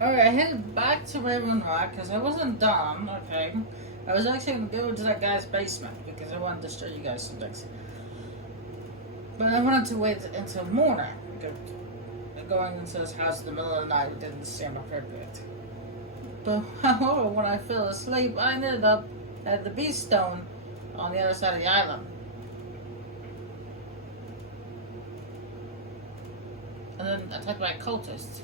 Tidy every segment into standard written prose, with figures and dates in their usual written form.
Alright, I headed back to Raven Rock because I wasn't done, okay? I was actually going to go to that guy's basement because I wanted to show you guys some things. But I wanted to wait until morning. Going into his house in the middle of the night didn't seem appropriate. But however, when I fell asleep, I ended up at the Beast Stone on the other side of the island. And then attacked by cultists.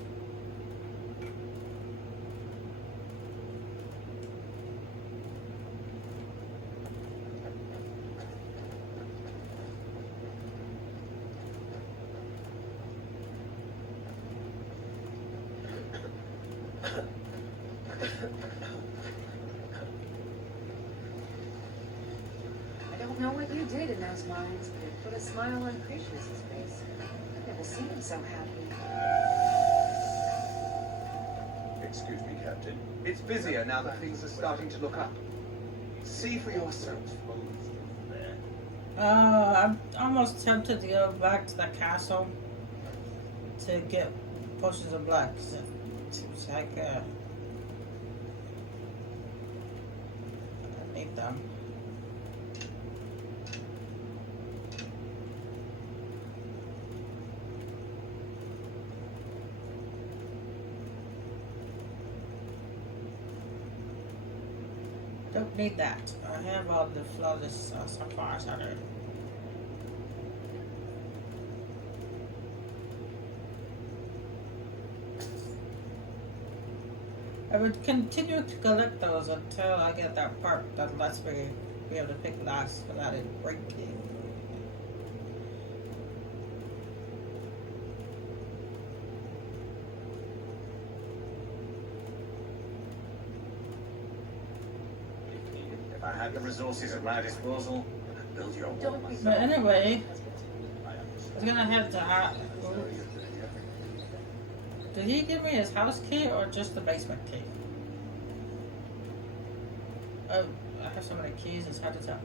I don't know what you did in those mines, but it put a smile on Cretius' face. I've never seen him so happy. Excuse me, Captain. It's busier now that things are starting to look up. See for yourself. I'm almost tempted to go back to the castle to get potions of blood. Cause it seems like I need them. Don't need that. I have all the flawless sapphires out there. I would continue to collect those until I get that perk that lets me be able to pick locks without it breaking. If I had the resources at my disposal, I'd build your wall myself. But anyway, I was gonna head to Did he give me his house key or just the basement key? Oh, I have so many keys, it's hard to tell.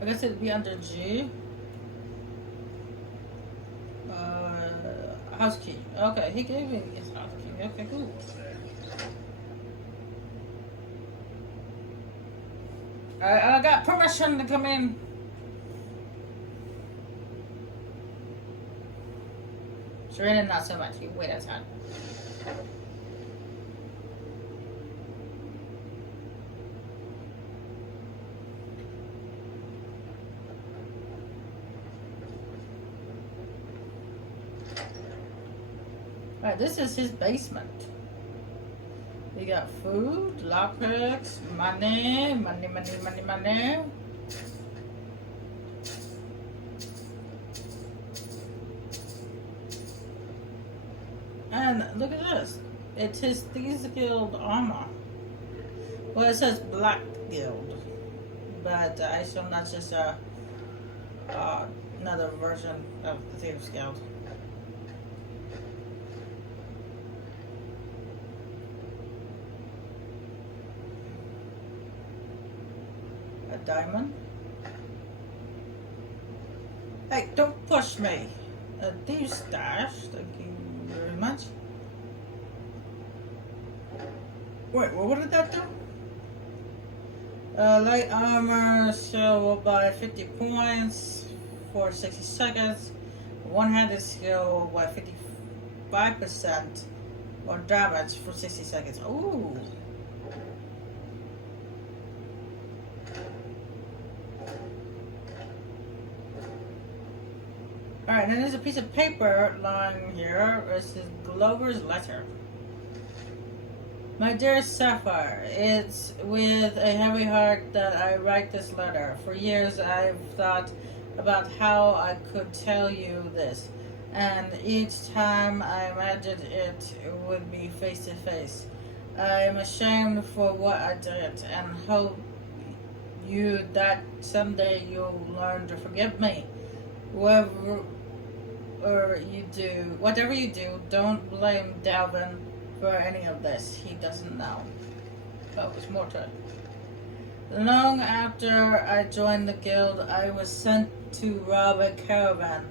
I guess it'd be under G. House key. Okay, he gave me his house key. Okay, cool. I got permission to come in. Serena, not so much. You wait outside. Alright, this is his basement. We got food, lockpicks, money. And look at this. It's his Thieves Guild armor. Well, it says Black Guild. But I assume that's just another version of the Thieves Guild. A diamond. Hey, don't push me. A thieves stash. Thank you very much. Wait, what did that do? Light armor skill will buy 50 points for 60 seconds. One-handed skill will buy 55% more damage for 60 seconds. Ooh. Alright, and then there's a piece of paper lying here. It says Glover's letter. My dear Sapphire, it's with a heavy heart that I write this letter. For years I've thought about how I could tell you this, and each time I imagined it would be face to face. I am ashamed for what I did and hope that someday you'll learn to forgive me. Whatever you do, don't blame Dalvin for any of this. He doesn't know. Oh, there's more to it. Long after I joined the guild, I was sent to rob a caravan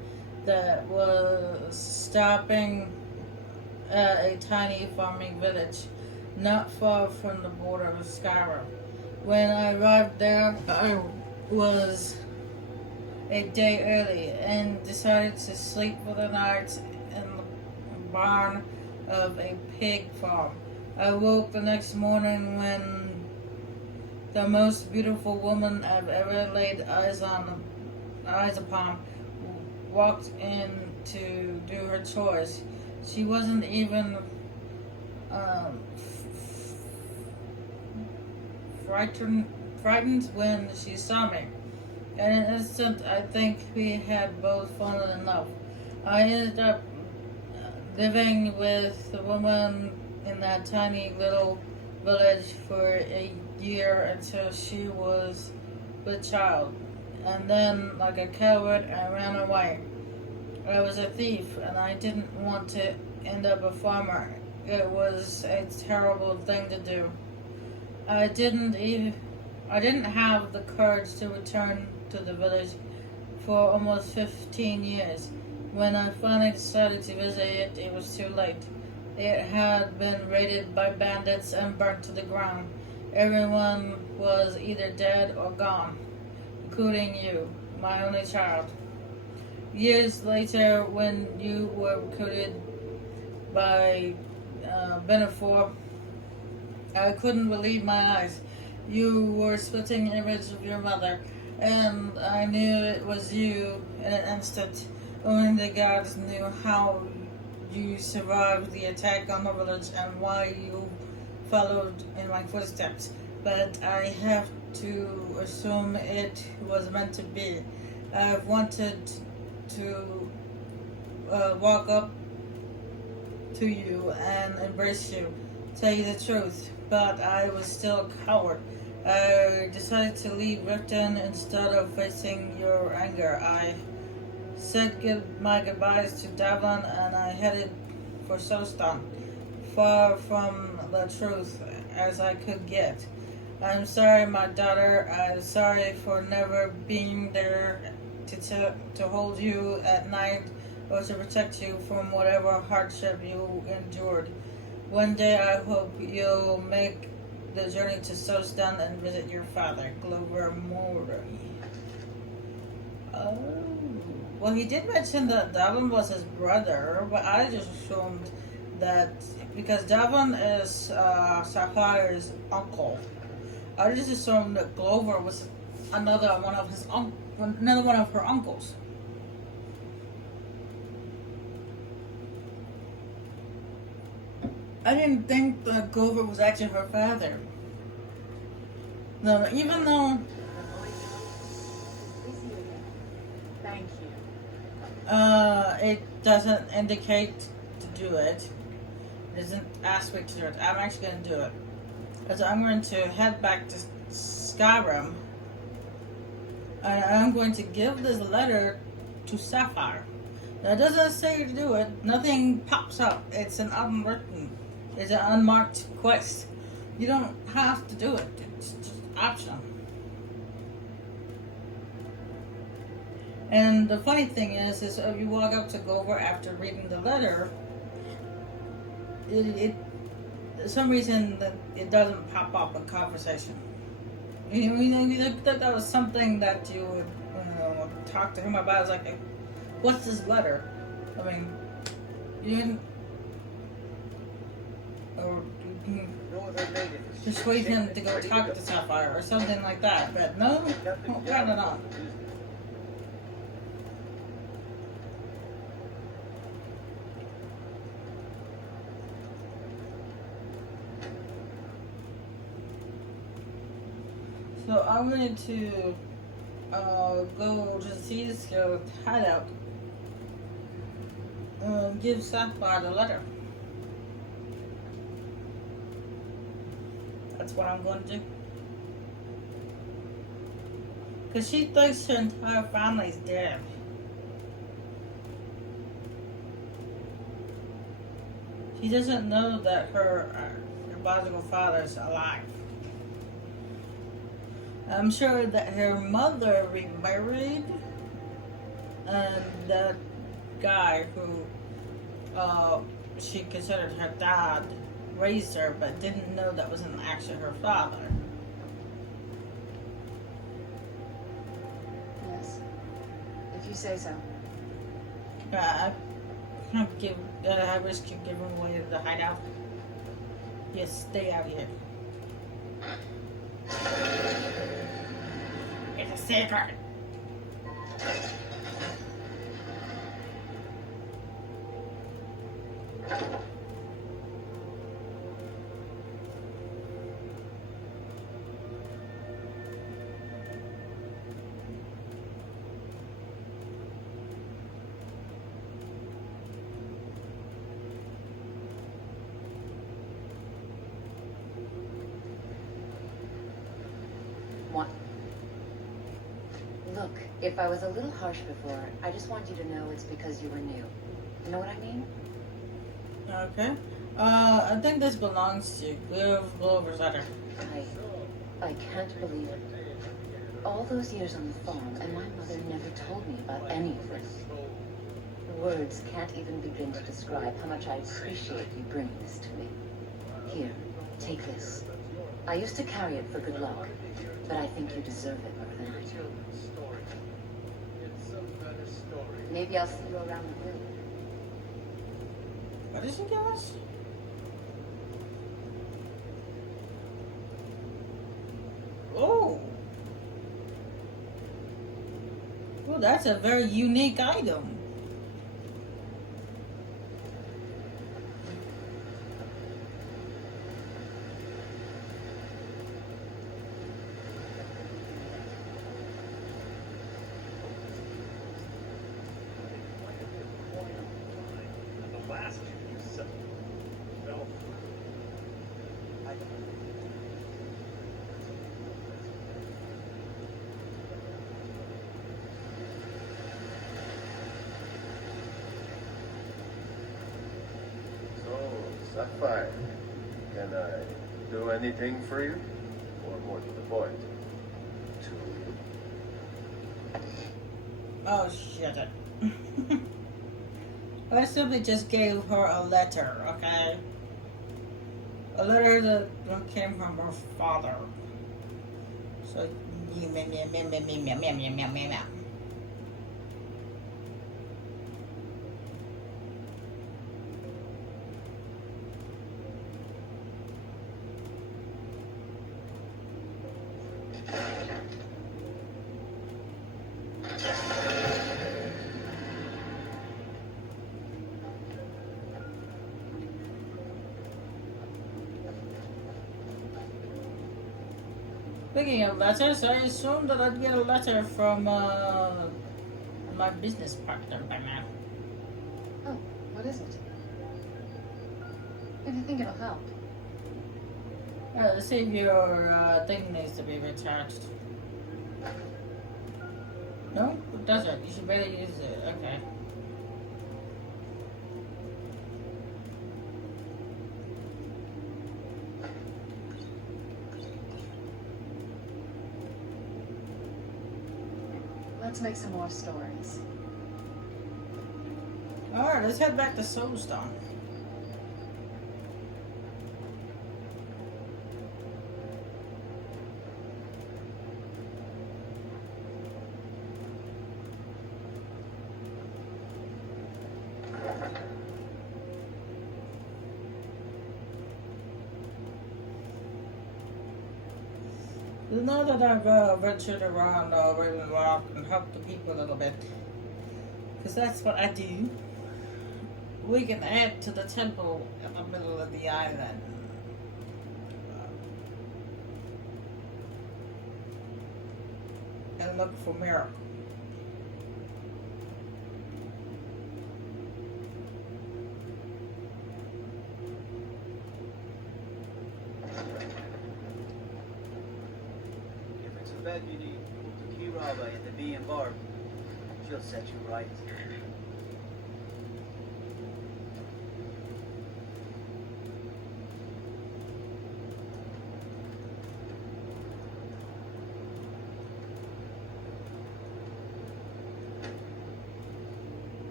that was stopping at a tiny farming village not far from the border of Skyrim. When I arrived there, I was a day early and decided to sleep for the night in the barn of a pig farm. I woke the next morning when the most beautiful woman I've ever laid eyes upon walked in to do her chores. She wasn't even frightened when she saw me. In an instant, I think we had both fallen in love. I ended up living with the woman in that tiny little village for a year until she was with child. And then, like a coward, I ran away. I was a thief, and I didn't want to end up a farmer. It was a terrible thing to do. I didn't have the courage to return to the village for almost 15 years. When I finally decided to visit it, it was too late. It had been raided by bandits and burnt to the ground. Everyone was either dead or gone, including you, my only child. Years later, when you were recruited by Benefor, I couldn't believe my eyes. You were a splitting image of your mother, and I knew it was you in an instant. Only the gods knew how you survived the attack on the village and why you followed in my footsteps. But I have to assume it was meant to be. I've wanted to walk up to you and embrace you, tell you the truth, but I was still a coward. I decided to leave Riften instead of facing your anger. I said my goodbyes to Davon and I headed for Sostan, far from the truth as I could get. I'm sorry, my daughter. I'm sorry for never being there to hold you at night or to protect you from whatever hardship you endured. One day I hope you'll make the journey to Sostan and visit your father, Glover Mori. Oh. Well, he did mention that Davon was his brother, but I just assumed that because Davon is Sapphire's uncle, I just assumed that Glover was another one of her uncles. I didn't think that Glover was actually her father. No, even though Thank you. it doesn't indicate to do it. It doesn't ask me to do it. I'm actually going to do it. Because I'm going to head back to Skyrim. And I'm going to give this letter to Sapphire. Now, it doesn't say to do it. Nothing pops up. It's an unmarked quest. You don't have to do it. It's just optional. And the funny thing is if you walk up to Glover after reading the letter, it for some reason that it doesn't pop up a conversation. You that was something that you would talk to him about. It's like, what's this letter? I mean, you didn't, or you can persuade him to go talk to Sapphire or something like that. But no, apparently not. So I'm going to go to C's hideout and give Sapphire the letter. That's what I'm going to do. Because she thinks her entire family's dead. She doesn't know that her biological father's alive. I'm sure that her mother remarried, and that guy who she considered her dad raised her, but didn't know that wasn't actually her father. Yes. If you say so. I can't give. I risk you giving away the hideout. Yes, stay out here. It's a secret. What? Look, if I was a little harsh before, I just want you to know it's because you were new. You know what I mean? Okay. I think this belongs to you. Go over Sutter. I can't believe it. All those years on the farm, and my mother never told me about any of this. Words can't even begin to describe how much I appreciate you bringing this to me. Here, take this. I used to carry it for good luck, but I think you deserve it more than I do. Maybe I'll see you around the village. What did she give us? Oh. Well, that's a very unique item. Sapphire, can I do anything for you? Or more to the point, to you? Oh, shit. I simply just gave her a letter, okay? A letter that came from her father. So, meow. Speaking of letters, I assumed that I'd get a letter from my business partner by now. Oh, what is it? If you think it'll help. The savior thing needs to be recharged. No? It doesn't. You should better use it. Okay. Let's make some more stories. Alright, let's head back to Soulstone. Now that I've ventured around Raven Rock and helped the people a little bit, because that's what I do, we can add to the temple in the middle of the island. And look for miracles. Bed you need to Kiraba at the Bee and Barb. She'll set you right.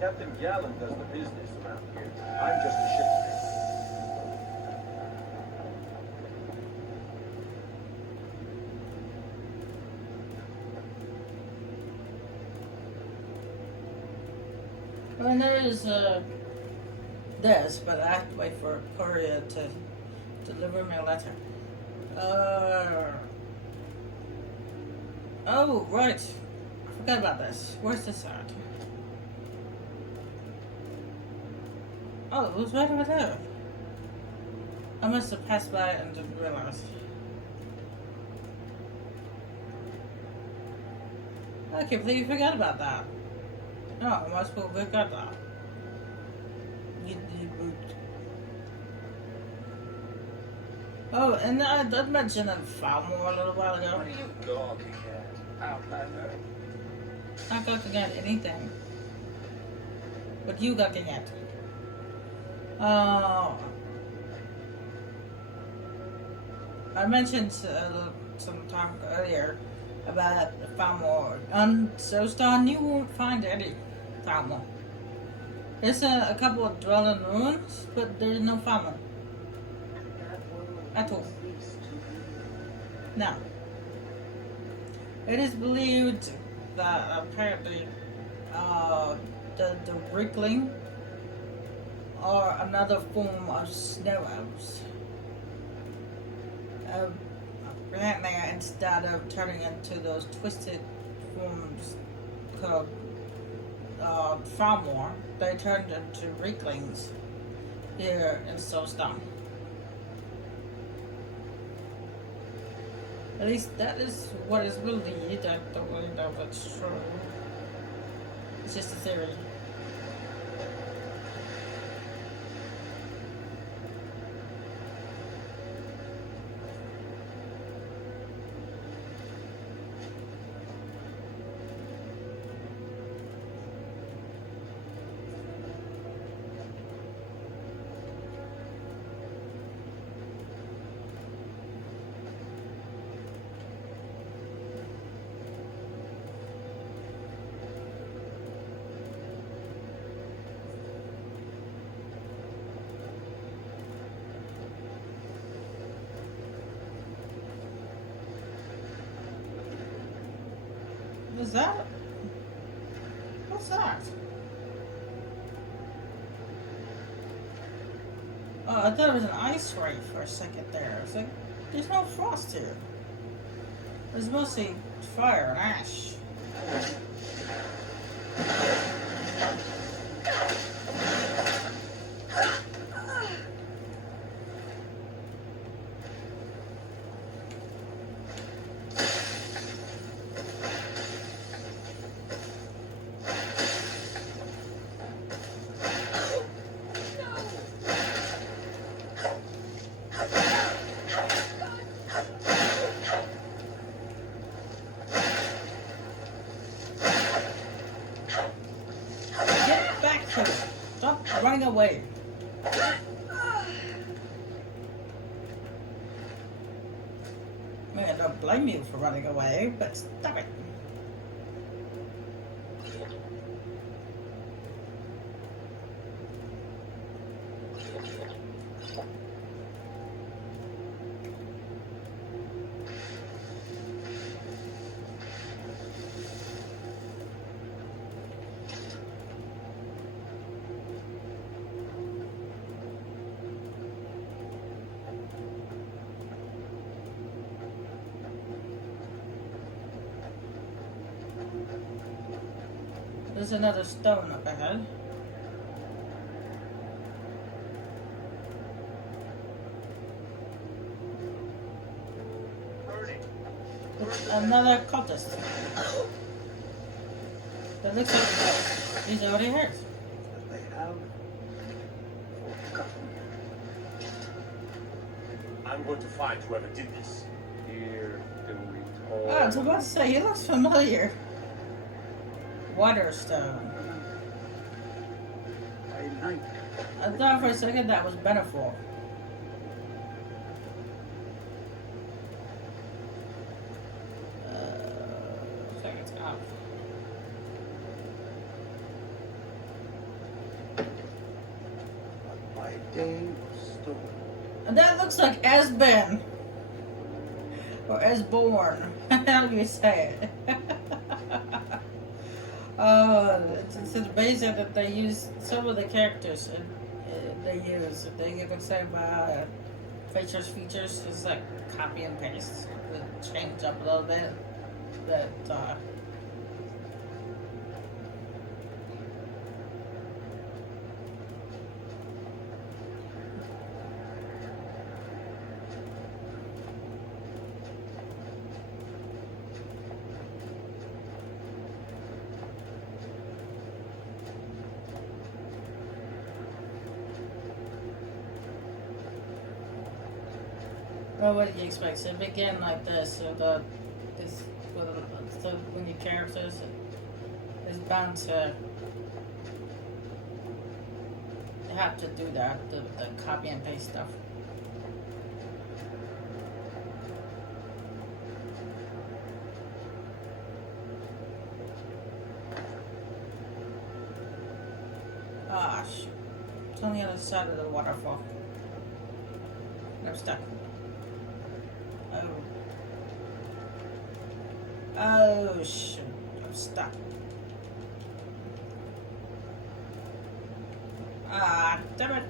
Captain Gallen does the business around here. I'm just a shipmate. Well, there is this, but I have to wait for a courier to deliver me a letter. Oh, right. I forgot about this. Where's this at? Oh, it was right over there. I must have passed by it and didn't realize. I completely forgot about that. No, I must have forgot that. Oh, and I did mention that Falmore a little while ago. What are you gawking at, Outlander? Not gawking at anything. What you gawking at? I mentioned some time earlier about Falmore. On Soulstone, you won't find any Falmore. There's a couple of dwelling ruins, but there's no Falmore. At all. Now, it is believed that apparently the Rickling are another form of snow elves. Apparently, instead of turning into those twisted forms called Falmore, they turned into Ricklings here in Soulstone. At least that is what is believed. I don't really know if it's true. It's just a theory. Is that? What's that? Oh, I thought it was an ice rink for a second there. It's like, there's no frost here. There's mostly fire and ash. Running away. I mean, I don't blame you for running away, but stop it. There's another stone up ahead. It's another cultist. That looks like he's already hurt. They have forgotten. I'm going to find whoever did this. Here, do we talk? Oh, I was about to say, he looks familiar. Waterstone. I like. I thought for a second that was Benefor. Looks like it's up. day of storm. And that looks like Esben. Or Esborn. How do you say it? It's amazing that they use some of the characters they use. They get the same features. It's like copy and paste. They change up a little bit. But well, what do you expect? So begin like this. So so when your characters is bound to have to do that, the copy and paste stuff. Ah, shoot. It's on the other side of the waterfall. I'm stuck. Oh, shoot. I'm stuck. Ah, damn it.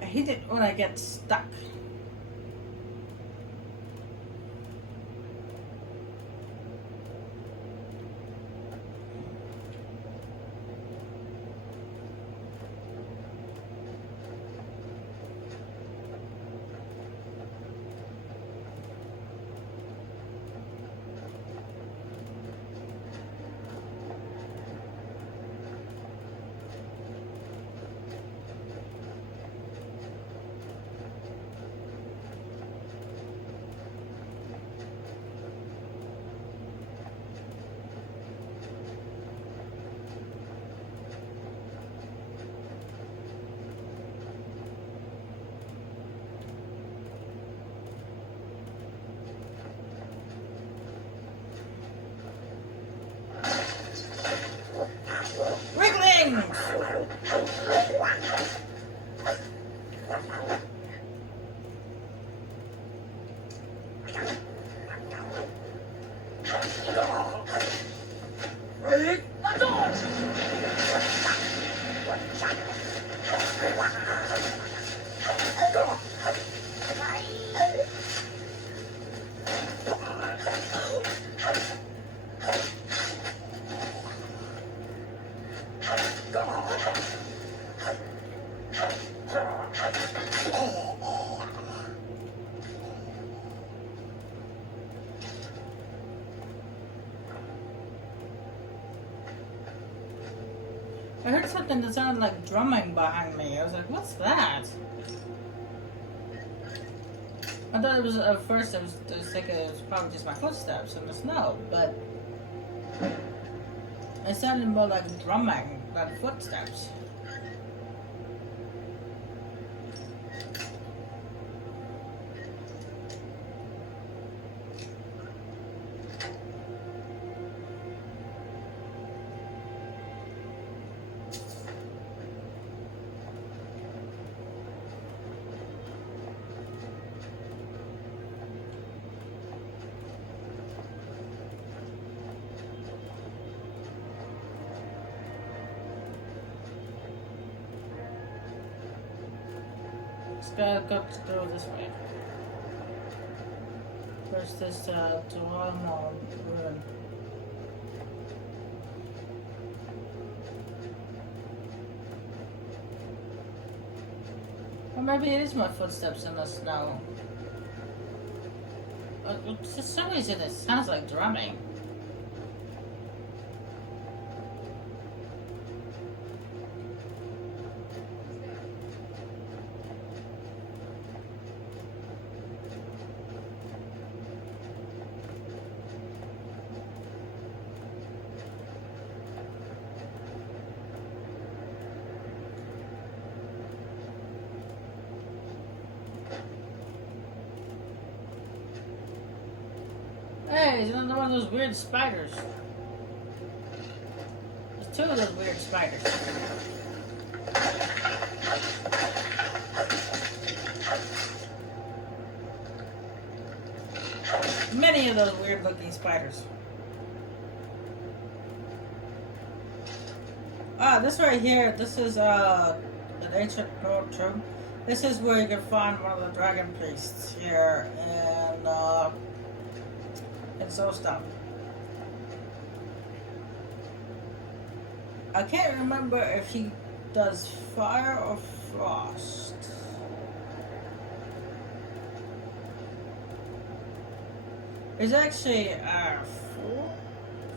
I hate it when I get stuck. Wriggling! I heard something that sounded like drumming behind me. I was like, what's that? I thought it was, at first I was thinking it was probably just my footsteps in the snow, but it sounded more like drumming than footsteps. Got to go this way. Where's this Duomo ruin? Or maybe it is my footsteps in the snow. But for some reason it sounds like drumming. Hey, it's another one of those weird spiders. There's two of those weird spiders. Many of those weird looking spiders. Ah, this right here, this is an ancient tomb. This is where you can find one of the dragon priests here in Solston. I can't remember if he does fire or frost. There's actually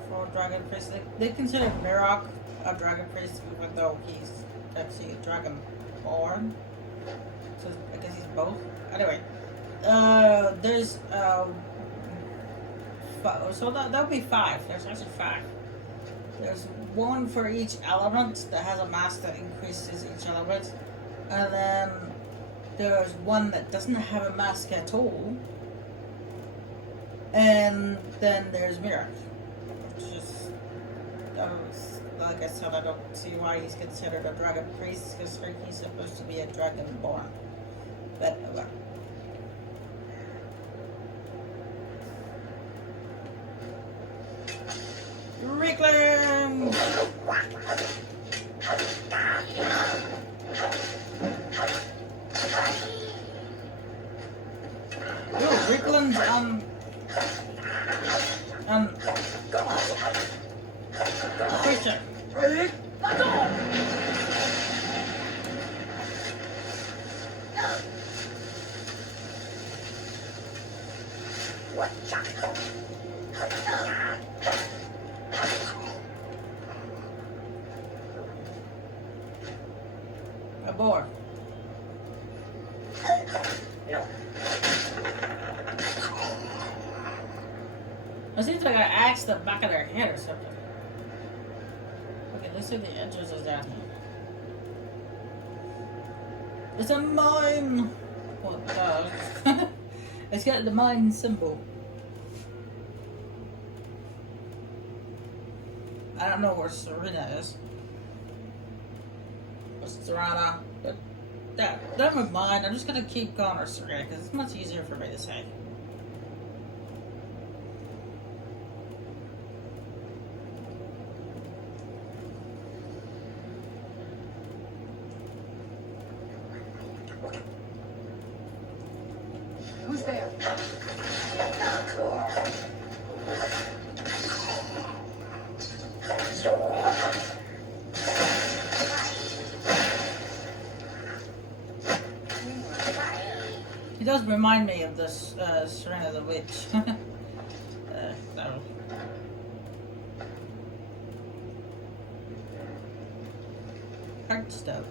four dragon priests. They consider Mirok a dragon priest, even though he's actually a dragon born. So I guess he's both. Anyway, there's so that'll be 5. There's actually 5. There's one for each element that has a mask that increases each element, and then there's one that doesn't have a mask at all, and then there's Mirror, which is like I said, I don't see why he's considered a dragon priest, because he's supposed to be a dragon born. But well. Rickland! Oh, Rickland's creature. A boar. It seems like I axed the back of their head or something. Okay, let's see the edges is down here. It's a mine! What the? It's got the mine symbol. I don't know where Serena is. Or Serena. But never mind. I'm just gonna keep calling her Serena because it's much easier for me to say. Who's there? He does remind me of this Serena the Witch. So. Heartstone.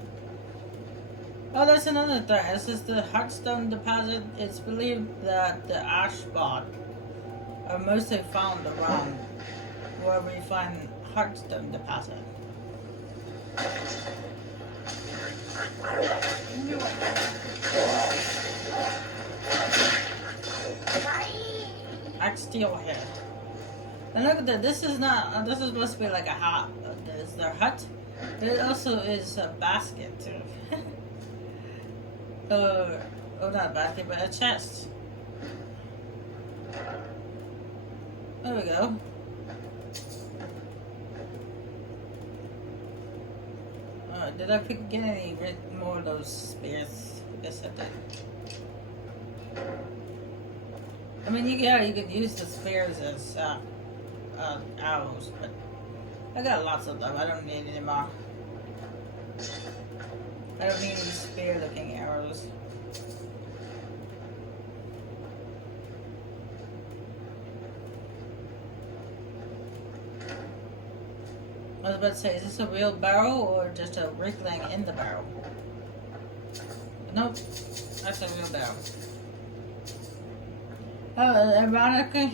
Oh, that's another thing. This is the Heartstone deposit. It's believed that the ash spot are mostly found around where we find Heartstone deposit. Axe steelhead. And look at that. This is not. This is supposed to be like a hut. Is their hut? It also is a basket too. Oh, not a basket, but a chest. There we go. Did I get any more of those spears? I guess I did. I mean, you can use the spears as arrows, but I got lots of them. I don't need any more. I don't need any spear-looking arrows. I was about to say, is this a real barrel or just a wriggling in the barrel? Nope, that's a real barrel. Oh, ironically,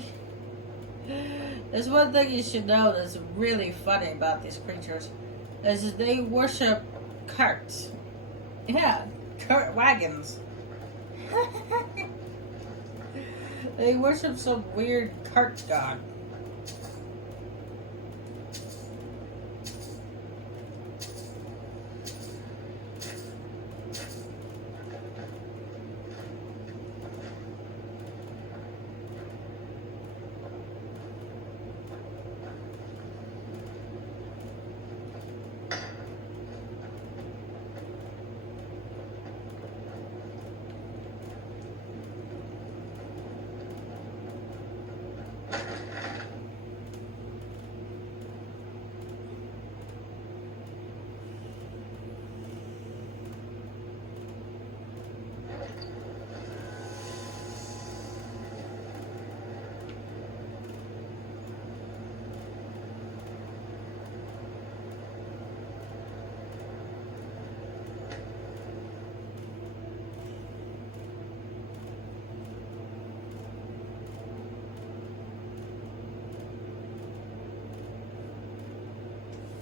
there's one thing you should know that's really funny about these creatures, is that they worship carts. Yeah, cart wagons. They worship some weird cart god.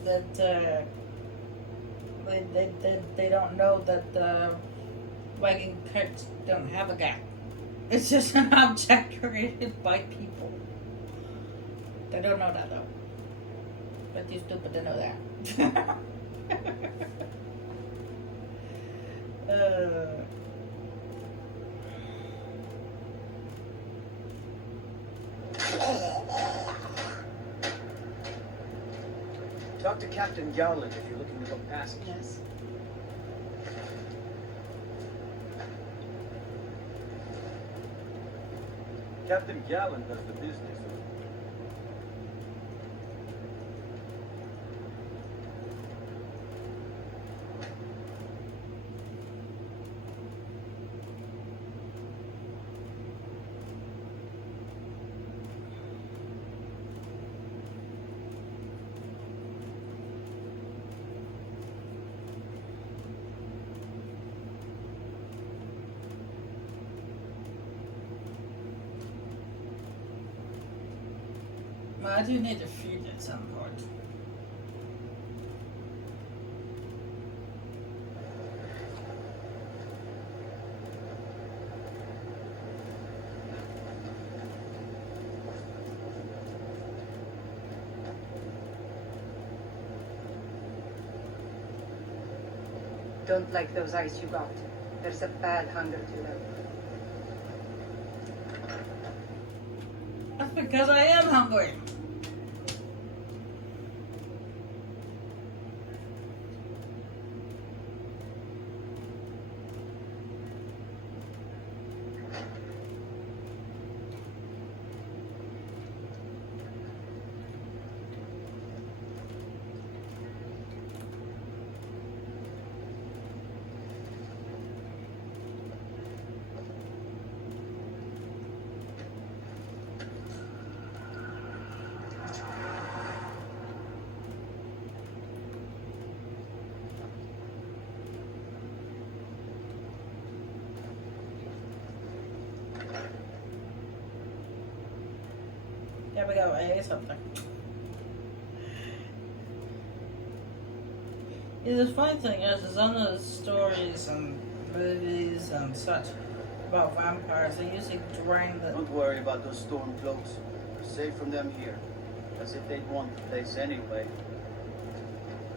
That they don't know that the wagon carts don't have a gap. It's just an object created by people. They don't know that though. But they're stupid to know that. Talk to Captain Garland if you're looking to book passage. Yes. Captain Garland does the business. Well, I do need to feed at some point. Don't like those eyes you got. There's a bad hunger to them. That's because I am hungry. There we go, I ate something. Yeah, the funny thing is some of the stories and movies and such about vampires, they usually drain the... Don't worry about those storm cloaks. We're safe from them here. As if they'd want the place anyway.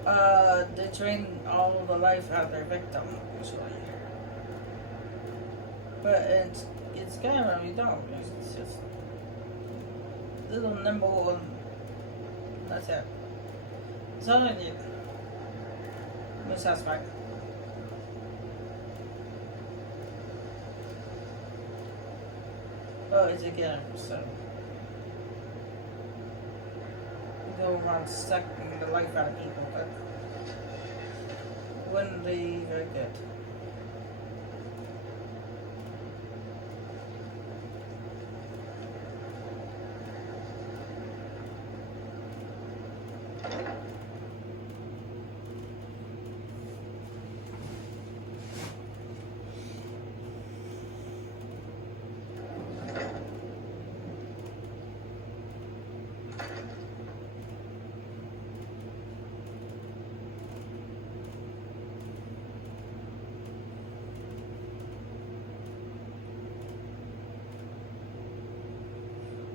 They drain all the life out of their victim, usually. But it's Skyrim, you don't. It's just little nimble and that's it. That's all I need. I'm satisfied. Oh, it's again, so we go around sucking the life out of people, but wouldn't be very good.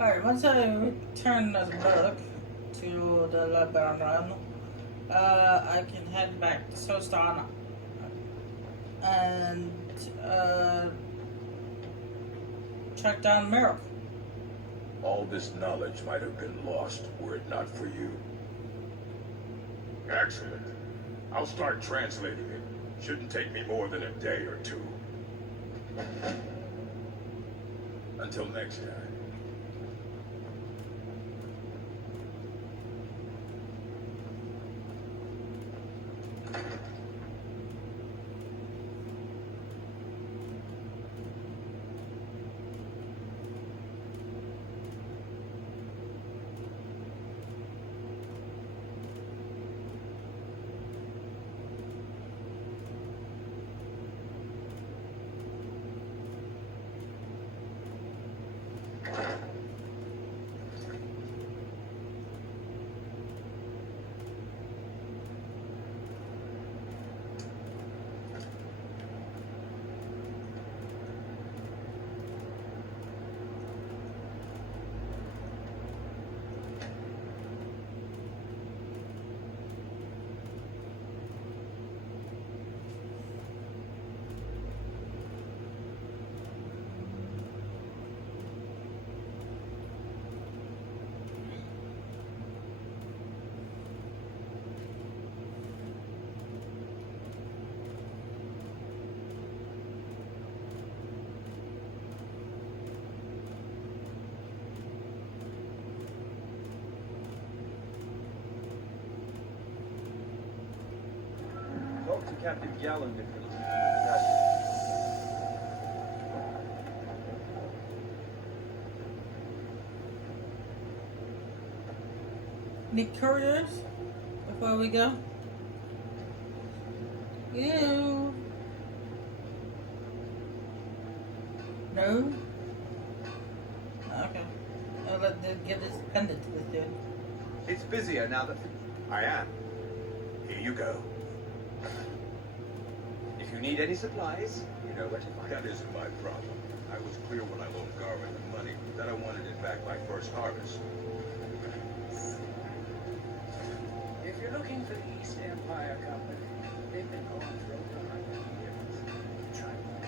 Alright, once I return as Merc to the Lebanon, I can head back to Sostan and track down Merrick. All this knowledge might have been lost were it not for you. Excellent. I'll start translating it. Shouldn't take me more than a day or two. Until next time. Talk to Captain Gallen, Nicholas. Any couriers before we go? You. No? Okay. I'll give this pendant to this dude. It's busier now that... I am. Here you go. If you need any supplies, you know where to find That them. isn't my problem. I was clear when I loaned Garvin the money that I wanted it back by first harvest. If you're looking for the East Empire Company, they've been going for over 100 years. Try one.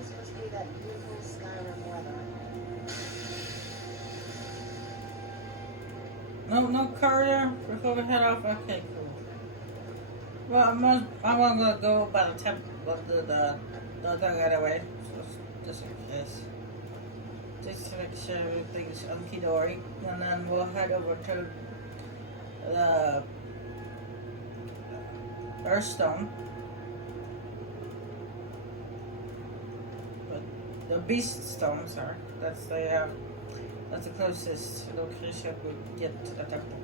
This must be that beautiful Skyrim weather. No courier before we head off? Okay, cool. Well, I'm gonna go by the temple, the thing anyway, just in case. Just to make sure everything's hunky-dory, and then we'll head over to the Earthstone. But the Beast Stone, sorry. That's the closest location we get to the temple.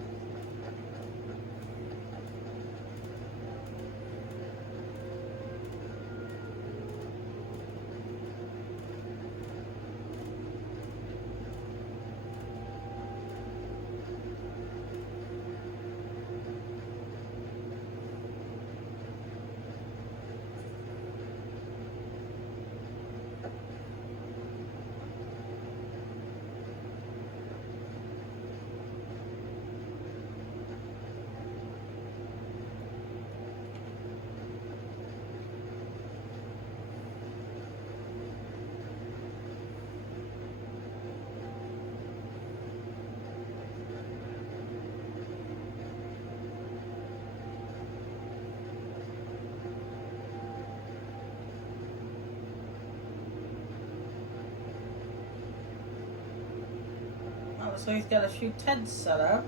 So he's got a few tents set up.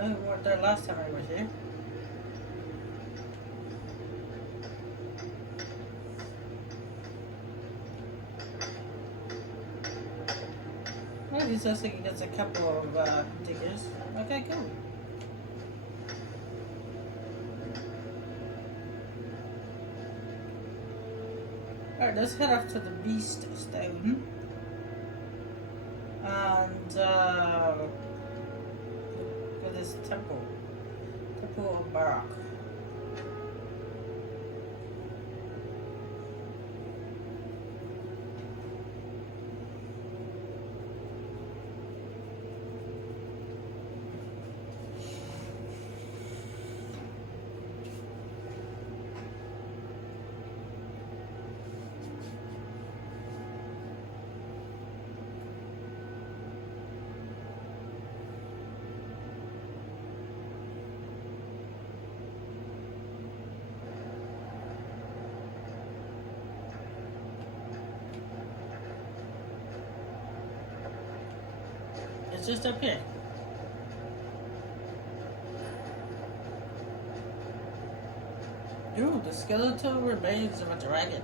Who weren't there last time I was here. Well, he says he gets a couple of diggers. Okay, cool. Alright, let's head off to the Beast Stone. And for this temple of Barak. It's just up here. Ooh, the skeletal remains of a dragon.